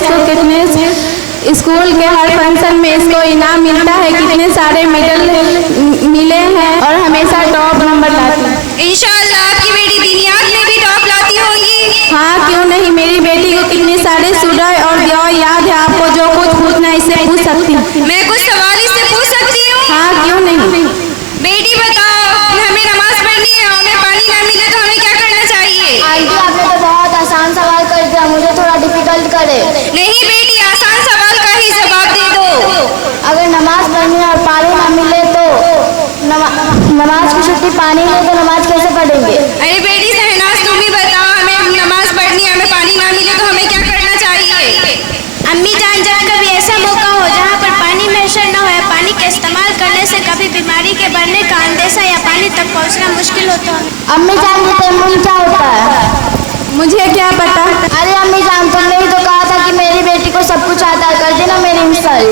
इसको कितने स्कूल के हर फंक्शन में इसको इनाम मिलता है, कितने सारे मेडल मिले हैं और हमेशा टॉप नंबर लाती है। इंशाअल्लाह आपकी बेटी दीनियात में भी टॉप लाती होगी। हाँ, क्यों नहीं। मेरी बेटी को कितने सारे सुडय और दुआ याद है। आपको जो कुछ पूछना है इससे पूछ सकती हूँ। मैं कुछ सवाल इससे पूछ सकती हूँ? हाँ, क्यों नहीं। बेटी बताओ, हमें नमाज पढ़नी है, हमें पानी ना मिले तो हमें क्या करना चाहिए? आंटी आपने तो बहुत आसान सवाल कर दिया, मुझे थोड़ा डिफिकल्ट करे। नहीं बेटी, आसान सवाल का ही जवाब दे दो। अगर नमाज पढ़नी है और पानी ना मिले तो नमाज की छुट्टी पानी मिले तो नमाज कैसे पढ़ेंगे? अरे बेटी शहनाज, तुम ही बताओ, हमें नमाज पढ़नी है, हमें पानी ना मिले तो हमें क्या करना चाहिए? अम्मी जान, जब कभी ऐसा मौका हो जहाँ पर पानी मैसर न हो या पानी के इस्तेमाल करने से कभी बीमारी के बढ़ने का अंदेशा या पानी तक पहुँचना मुश्किल होता है। अम्मी जान, ये तयम्मुम क्या होता है? मुझे क्या पता। अरे अम्मी जान, तुमने ही तो कहा था कि मेरी बेटी को सब कुछ आता है, कर देना मेरी मिसाल।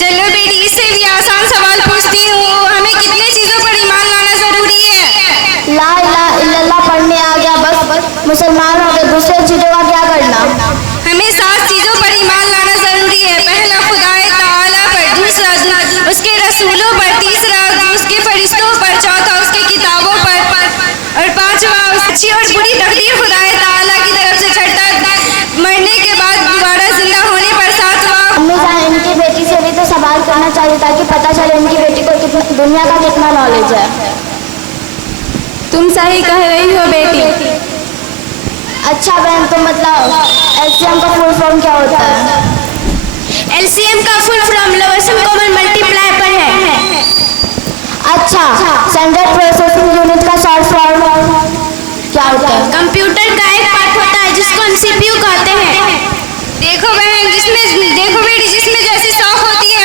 चलो बेटी, इससे भी आसान सवाल पूछती हूँ, हमें कितने चीजों पर ईमान लाना जरूरी है? ला इलाहा इल्लल्लाह पढ़ने आ गया, बस मुसलमान हो गए, दूसरी चीजों का क्या करना? हमें 7 चीजों पर ईमान लाना जरूरी है। पहला खुदाए ताला पर, दूसरा उसके रसूलों पर, तीसरा उसके फरिश्तों पर, चौथा उसके किताबों पर और पांचवा अच्छी और बुरी तकदीर खुदाए ताला की तरफ से, छठा मरने के बाद दोबारा जिंदा होने पर, सातवां। अम्मी जान, इनकी बेटी से भी तो सवाल करना चाहिए ताकि पता चले इनकी बेटी को दुनिया का कितना नॉलेज है। तुम सही कह रही हो बेटी। अच्छा बहन, तो मतलब एलसीएम का फुल फॉर्म क्या होता है? LCM का full form lower common multiply पर है। अच्छा, सेंट्रल प्रोसेसिंग यूनिट का शॉर्ट फॉर्म क्या होता है? कंप्यूटर का एक पार्ट होता है जिसको हम CPU कहते हैं। देखो बहन, देखो बेटी, जिसमें जैसी शौक होती है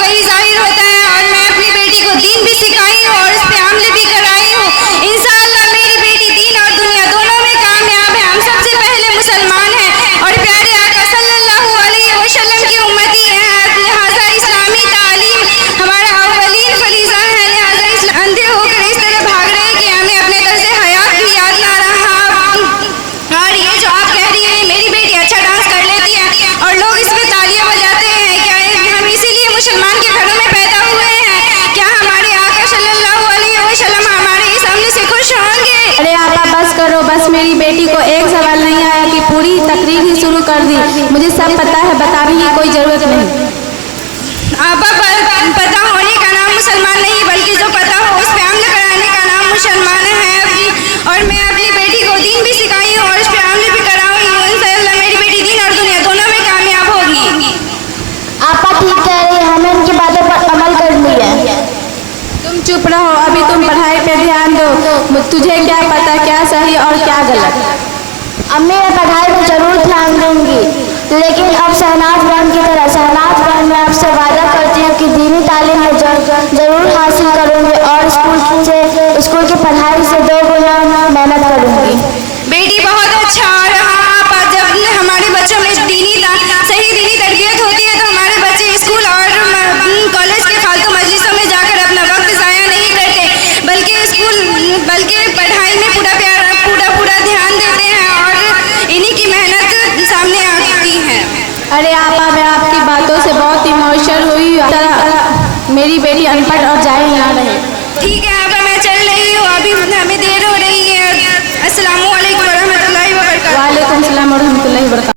वही जाहिर होता है। और मैं अपनी बेटी को दीन भी सिखाई हूँ और उस पे अमल भी कराई हूँ। इंशाअल्लाह मेरी बेटी दीन और दुनिया दोनों में कामयाब है। हम सबसे पहले मुसलमान हैं और प्यारे आका सल्लल्लाहु अलैहि वसल्लम की उम्मती हैं। लिहाजा इस्लामी तालीम हमारा अव्वलीन फरीज़ा है। लिहाजा अंधे होकर इस तरह भाग रहे हैं कि हमें अपने तर्ज़ हयात भी याद ना रहा। और ये जो आप कह रही है, मेरी बेटी अच्छा डांस कर लेती है और लोग इसमें तालियां बजाते हैं, क्या हम इसीलिए मुसलमान के घरों में पैदा हुए हैं? क्या हमारे आका सल्लल्लाहु अलैहि वसल्लम हमारे इस अमल से खुश होंगे? अरे आपा बस करो, बस मेरी बेटी को एक सवाल नहीं आया कि पूरी तकरीर ही शुरू कर दी। मुझे सब पता है, बताने की कोई जरूरत नहीं। आपा पता होने का नाम मुसलमान नहीं, बल्कि जो पता हो उस पे अमल कराने का नाम मुसलमान है। और मैं अपनी बेटी को दीन भी सिखाई हूँ और उस पे अमल भी कराऊंगी। इंशाअल्लाह मेरी बेटी दीन और दुनिया दोनों में कामयाब होगी। आपा ठीक कह रही है, हमें इनकी बातों पर अमल करनी है। तुम चुप रहो, अभी तुम पढ़ाई पे ध्यान दो। तुझे क्या पता क्या सही और क्या गलत। अम्मी, मैं पढ़ाई में जरूर ध्यान दूंगी, लेकिन अब शहनाज बहन की तरह शहनाज बहन मैं आपसे वादा करती हूँ कि दीनी तालीम में जरूर हासिल करूँगी और स्कूल की पढ़ाई से 2 गुना मेहनत करूँगी। बेटी बहुत अच्छा। और हाँ, जब हमारे बच्चों में सही दीनी तरबियत होती है तो हमारे बच्चे स्कूल और कॉलेज के फालतू मजलिसों में जाकर अपना वक्त ज़ाया नहीं करते, बल्कि पढ़ाई में पूरा ध्यान देते हैं और इन्हीं की मेहनत सामने आती है। अरे आपा, मैं आपकी बातों से बहुत इमोशनल हुई। मेरी बेटी अनपढ़ और जाहिल ना रहे। ठीक है आपा, मैं चल रही हूँ, अभी हमें देर हो रही है। अस्सलामु अलैकुम वरहमतुल्लाहि वबरकातुहू। वालेकुम सलाम वरहमतुल्लाहि वबरकातुहू।